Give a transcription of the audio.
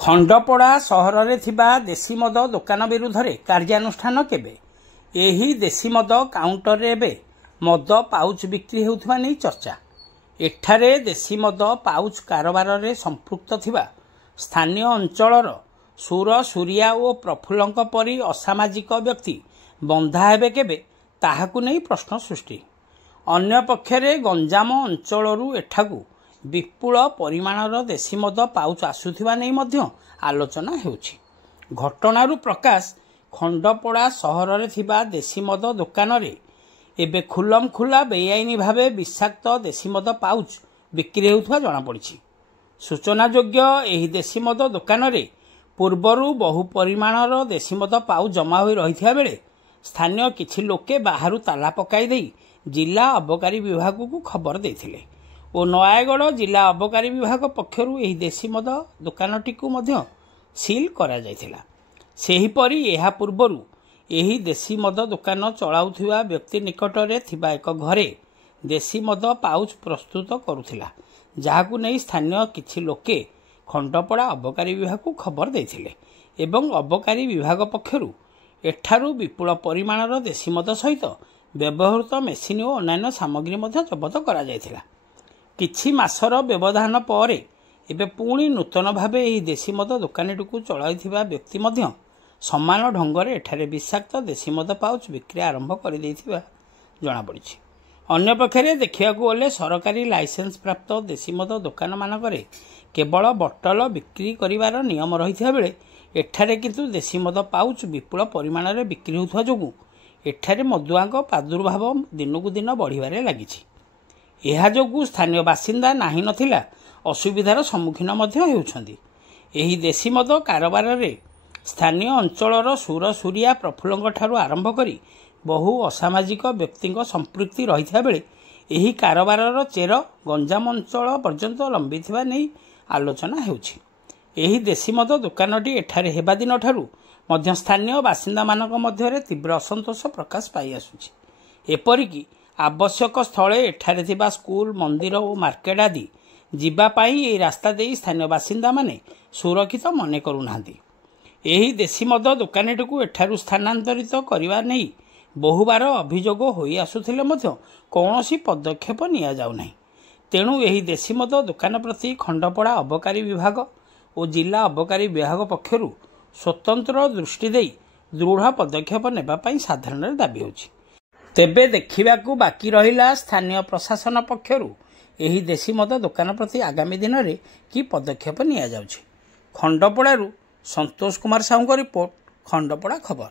खंडपड़ा सहर में थिबा देशी मद दुकान विरुद्ध रे कार्यानुष्ठान केबे? एही देशी मद काउंटर रे एबे मद पाउच बिक्री हेउथबा नै चर्चा। एठारे देशी मद पाउच कारोबार रे संपृक्त थिबा स्थानीय अंचलर सुर सूर्या और प्रफुल्लंक परी असामाजिक व्यक्ति बंधा हेबे केबे ताहाकु नै प्रश्न सृष्टि। अन्य पक्षरे गंजाम अंचलरू एठाकु विपुल परिमाणर देशी मद पाउच आसुथिबा नै मध्य आलोचना हेउछि। घटनारू प्रकाश खंडपड़ा सहर रे थिबा देशी मद दुकान रे एबे खुलम खुला बेआईनी भावे विषाक्त देशी मद पाउच बिक्री हेउथबा जणा पड़िछि। सूचना योग्य एही देशी मद दुकान रे पूर्वरू बहु परिमाणर देशी मद पाउच जमा होई रहिथिया बेले स्थानीय किछि लोके बाहरु ताला पकाई देई जिला अबकारी विभाग को खबर देथिले और नयागढ़ जिला अबकारी विभाग पक्षरु एही देशी मद दुकानटी को मध्य सील करा जायथिला। सेहीपरि एहा पूर्वरु एही देशी मद दुकान चलाउथिबा व्यक्ति निकटरे थिबा एक घरे देशी मद पाउच प्रस्तुत करुथिला, जाहाकु नै स्थानीय किछि लोके खंडपड़ा अबकारी विभाग को खबर देथिले एवं अबकारी विभाग पक्षरु एठारू विपुल परिमाणर देशी मद सहित व्यवहृत मेसिन और अन्य सामग्री मध्य जबत करा जायथिला। किछि मासर व्यवधान पर एबे पुणी नूतन भावे एही देशी मद दुकानटी को चलाइथिबा व्यक्ति मध्य समान ढंगरे एठारे विषाक्त देशी मद पाउच बिक्री आरंभ कर देथिबा जणा पड़िछि। अन्य पक्षरे देखियाकु गले सरकारी लाइसेंस प्राप्त देशी मद दुकान मानकरे केवल बोतल बिक्री करिवार नियम रहिथिबा बेले एठारे किंतु देशी मद पाउच विपुल परिमाण रे बिक्री होथवा जोगु एठारे मदुआंक प्रादुर्भाव दिनकु दिन बढ़िबारे लागिछि। एहा जोगु स्थानीय बासिंदा नाही नथिला असुविधार सम्मुखीन मध्य हेउछन्ति। एही देशी मद कारोबार रे स्थानीय अंचलर सुर सूर्या प्रफुल्लंक ठारू आरंभ करी बहु असामाजिक व्यक्तिंक संपृक्ति रहिथा बेले एही कारोबारर चेर गंजाम अंचल पर्यंत लंबिथिबा नै आलोचना हेउछि। एही देशी मद दुकानटी एठारे हेबा दिन ठारू मध्य स्थानीय बासिंदा मानक मध्यरे तीव्र असंतोष प्रकाश पाई आसुछि। एपरिकी आवश्यक स्थले एठारे थिबा स्कूल मंदिर और मार्केट आदि जीवा पाई ए रास्ता देई स्थानीय बासिंदा माने सुरक्षित मने करूनाहांती। एही देशी मद दुकानटी को एठारू स्थानांतरित करिवा नै बहुबार अभियोग होई आसुथिले मध्य कौनसी पदक्षेप निया जाउ नाही। तेणु एही देशी मद दुकान प्रति खंडपड़ा अबकारी विभाग और जिला अबकारी विभाग पक्षरु स्वतंत्र दृष्टि देई दृढ़ पदक्षेप नेबा पई साधारण दाबी होछि। तेबे देखिबाकू बाकी रहिला स्थानीय प्रशासन पक्षरु एही देशी मद दुकान प्रति आगामी दिन रे की पदक्षेप निया जाउछि। खंडपड़ारू संतोष कुमार साहू को रिपोर्ट, खंडपड़ा खबर।